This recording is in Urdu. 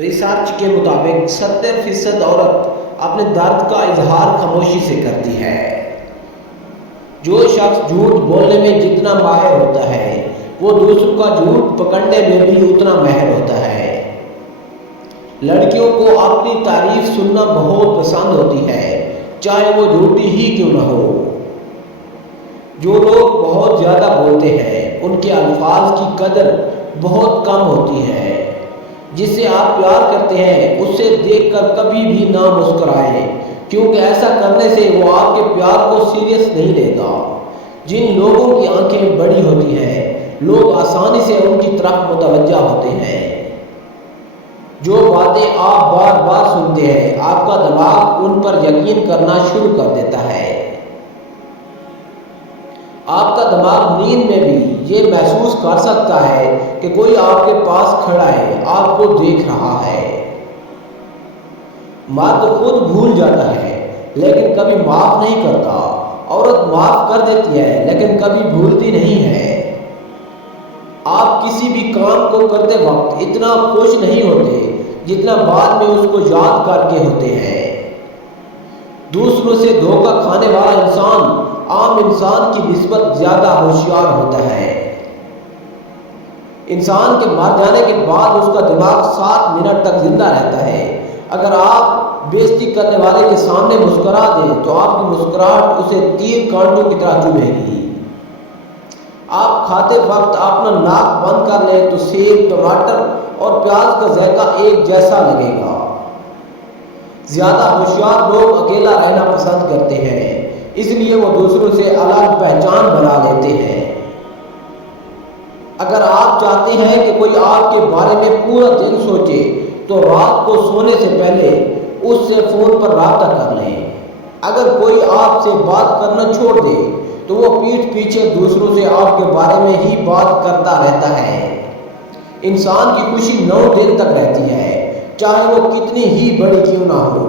ریسرچ کے مطابق 70% عورت اپنے درد کا اظہار خاموشی سے کرتی ہے۔ جو شخص جھوٹ بولنے میں جتنا ماہر ہوتا ہے وہ دوسروں کا جھوٹ پکڑنے میں بھی اتنا ماہر ہوتا ہے۔ لڑکیوں کو اپنی تعریف سننا بہت پسند ہوتی ہے، چاہے وہ جھوٹی ہی کیوں نہ ہو۔ جو لوگ بہت زیادہ بولتے ہیں ان کے الفاظ کی قدر بہت کم ہوتی ہے۔ جس سے آپ پیار کرتے ہیں اس سے دیکھ کر کبھی بھی نہ مسکرائیں، کیونکہ ایسا کرنے سے وہ آپ کے پیار کو سیریس نہیں لے گا۔ جن لوگوں کی آنکھیں بڑی ہوتی ہیں لوگ آسانی سے ان کی طرف متوجہ ہوتے ہیں۔ جو باتیں آپ بار بار سنتے ہیں آپ کا دماغ ان پر یقین کرنا شروع کر دیتا ہے۔ آپ کا دماغ نیند میں بھی یہ محسوس کر سکتا ہے کہ کوئی آپ کے پاس کھڑا ہے، آپ کو دیکھ رہا ہے۔ مرد خود بھول جاتا ہے لیکن کبھی معاف نہیں کرتا، عورت معاف کر دیتی ہے لیکن کبھی بھولتی نہیں ہے۔ آپ کسی بھی کام کو کرتے وقت اتنا خوش نہیں ہوتے جتنا بعد میں اس کو یاد کر کے ہوتے ہیں۔ دوسروں سے دھوکہ کھانے والا انسان عام انسان کی نسبت زیادہ ہوشیار ہوتا ہے۔ انسان کے مر جانے کے بعد اس کا دماغ 7 منٹ تک زندہ رہتا ہے۔ اگر آپ بےعزتی کرنے والے کے سامنے مسکرا دیں تو آپ کی مسکراہٹ اسے تیر کانٹوں کی طرح چبھے گی۔ آپ کھاتے وقت اپنا ناک بند کر لیں تو سیب، ٹماٹر اور پیاز کا ذائقہ ایک جیسا لگے گا۔ زیادہ ہوشیار لوگ اکیلا رہنا پسند کرتے ہیں، اس لیے وہ دوسروں سے الگ پہچان بنا لیتے ہیں۔ اگر آپ چاہتے ہیں کہ کوئی آپ کے بارے میں پورا دن سوچے تو رات کو سونے سے پہلے اس سے فون پر رابطہ کر لیں۔ اگر کوئی آپ سے بات کرنا چھوڑ دے تو وہ پیٹھ پیچھے دوسروں سے آپ کے بارے میں ہی بات کرتا رہتا ہے۔ انسان کی خوشی 9 دن تک رہتی ہے، چاہے وہ کتنی ہی بڑی کیوں نہ ہو۔